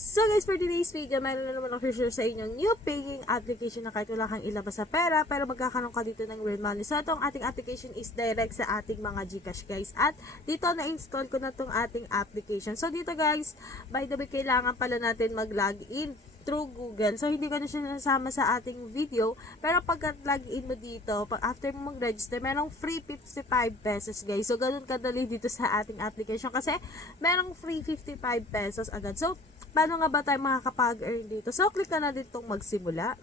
So guys, for today's video, meron na naman ako share sa inyong new paying application na kahit wala kang ilabas sa pera, pero magkakaroon ka dito ng real money. So itong ating application is direct sa ating mga GCash guys. At dito na-install ko na itong ating application. So dito guys, by the way, kailangan pala natin mag-login through Google. So hindi ko na siya nasama sa ating video, pero pag login mo dito, after mo mag-register, merong free 55 pesos guys. So ganun kadali dito sa ating application kasi merong free 55 pesos agad. So paano nga ba tayo makakapag-earn dito? So, click ka na ditong magsimula.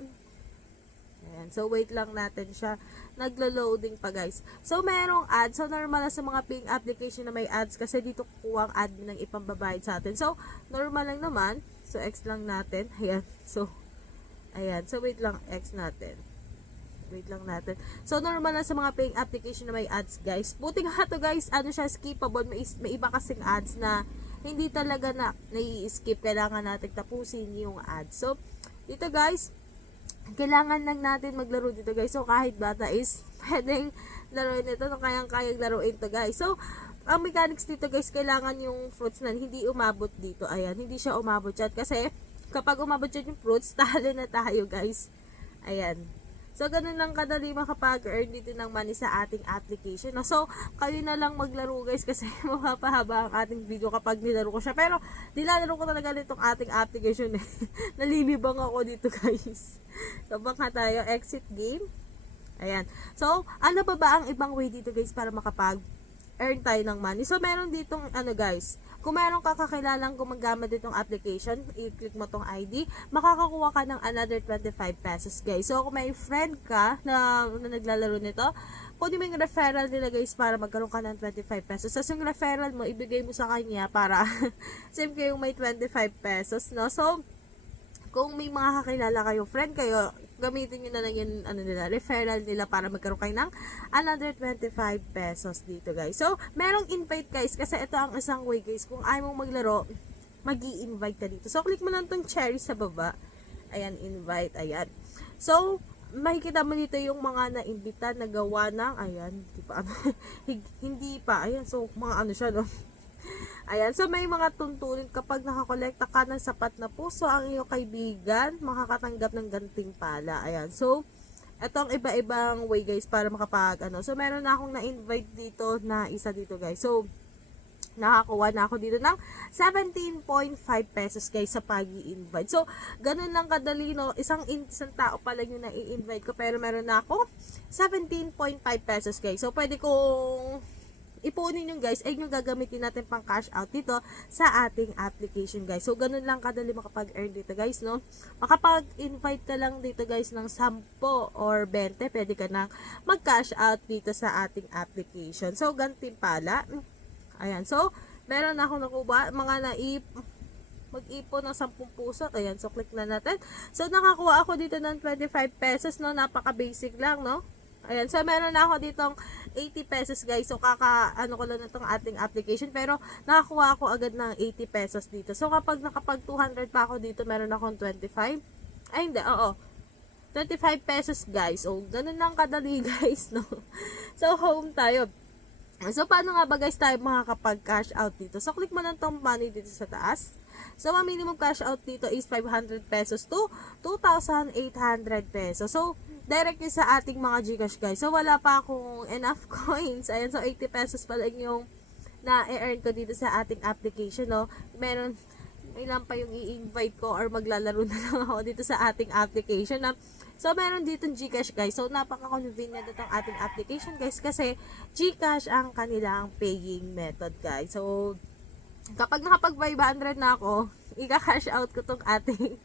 Ayan. So, wait lang natin siya. Naglo-loading pa, guys. So, merong ads. So, normal na sa mga paying application na may ads kasi dito kukuha ang admin ng ipambabayad sa atin. So, normal lang naman. So, X lang natin. Ayan. So, ayan. So, wait lang. X natin. Wait lang natin. So, normal na sa mga paying application na may ads, guys. Buti nga to, guys. Ano siya, skippable. May iba kasing ads na hindi talaga na nai-skip, kailangan natin tapusin yung ads. So, dito guys, kailangan lang natin maglaro dito guys. So, kahit bata is pwedeng laruin ito, kayang-kayang laruin to guys. So, ang mechanics dito guys, kailangan yung fruits na hindi umabot dito. Ayan, hindi siya umabot dyan. Kasi, kapag umabot dyan yung fruits, talo na tayo guys. Ayan. So, ganun lang kadali makapag-earn dito ng money sa ating application. No? So, kayo na lang maglaro guys kasi mapapahaba ang ating video kapag nilaro ko siya. Pero, nilalaro ko talaga nitong ating application eh. Nalilibang ako dito guys. So, baka tayo exit game. Ayan. So, ano ba ang ibang way dito guys para makapag-earn tayo ng money? So, meron ditong ano guys, kung meron ka kakilalang gumagamit ditong application, i-click mo tong ID, makakakuha ka ng another 25 pesos guys. So, kung may friend ka na naglalaro nito, kunin mo yung referral nila guys para magkaroon ka ng 25 pesos. So, yung referral mo, ibigay mo sa kanya para same kayong may 25 pesos, no? So, kung may mga kakilala kayo, friend kayo, gamitin nyo na lang yung referral nila para magkaroon kayo ng another 25 pesos dito guys. So, merong invite guys kasi ito ang isang way guys. Kung ayaw mong maglaro, mag-i-invite ka dito. So, click mo lang tong cherry sa baba. Ayan, invite. Ayan. So, makikita mo dito yung mga na-imbita na gawa ng, ayan, hindi pa. Ayan, so, mga ano siya, no? Ayan, so may mga tuntunin kapag nakakolekta ka ng sapat na puso ang iyong kaibigan, makakatanggap ng gantimpala. Ayan, so ito ang iba-ibang way guys para makapag So meron na akong na-invite dito na isa dito guys. So nakakuha na ako dito ng 17.5 pesos guys sa pag-i-invite. So ganun lang kadali, no? Isang tao pa lang yung na-i-invite ko pero meron na ako 17.5 pesos guys. So pwede kong ipunin yung guys, ay yung gagamitin natin pang cash out dito sa ating application guys. So, ganun lang kadali makapag-earn dito guys, no? Makapag-invite ka lang dito guys ng 10 or 20, pwede ka nang mag-cash out dito sa ating application. So, gantimpala. Ayan. So, meron na akong nakuha, mga mag-ipon ng 10 puso. Ayan. So, click na natin. So, nakakuha ako dito ng 25 pesos, no? Napaka-basic lang, no? Ayan, so meron na ako ditong 80 pesos guys. So ano ko lang na itong ating application. Pero nakakuha ako agad ng 80 pesos dito. So kapag nakapag 200 pa ako dito, meron akong 25. Ay hindi, oo. 25 pesos guys. So ganun lang kadali guys, no? So home tayo. So paano nga ba guys tayo makakapag cash out dito? So click mo lang itong money dito sa taas. So, ang minimum cash out dito is 500 pesos to 2,800 pesos. So, direct yun sa ating mga GCash guys. So, wala pa akong enough coins. Ayan, so 80 pesos pa lang yung na-earn ko dito sa ating application, no? May lang pa yung i-invite ko or maglalaro na lang ako dito sa ating application, no? So, meron dito GCash guys. So, napaka-convenient itong ating application guys kasi GCash ang kanilang paying method guys. So, kapag nakapag 500 na ako, i-cash out ko tong ating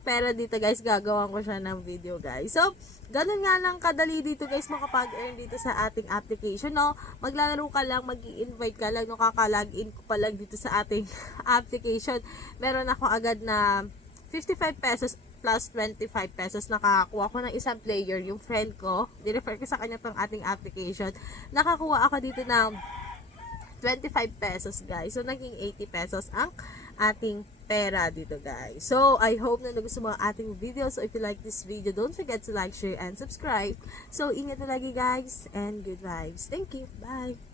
pera dito guys. Gagawan ko siya ng video guys. So, ganun nga lang kadali dito guys makapag-earn dito sa ating application, no? Maglalaro ka lang, mag-i-invite ka lang, no? Kaka-login ko pa lang dito sa ating application. Meron ako agad na 55 pesos plus 25 pesos. Nakakuha ko ng isang player, yung friend ko. Di-refer ko sa kanya tong ating application. Nakakuha ako dito ng 25 pesos guys. So, naging 80 pesos ang ating pera dito guys. So, I hope na nagustuhan mo ang ating video. So, if you like this video, don't forget to like, share, and subscribe. So, ingat na lagi guys, and good vibes. Thank you. Bye!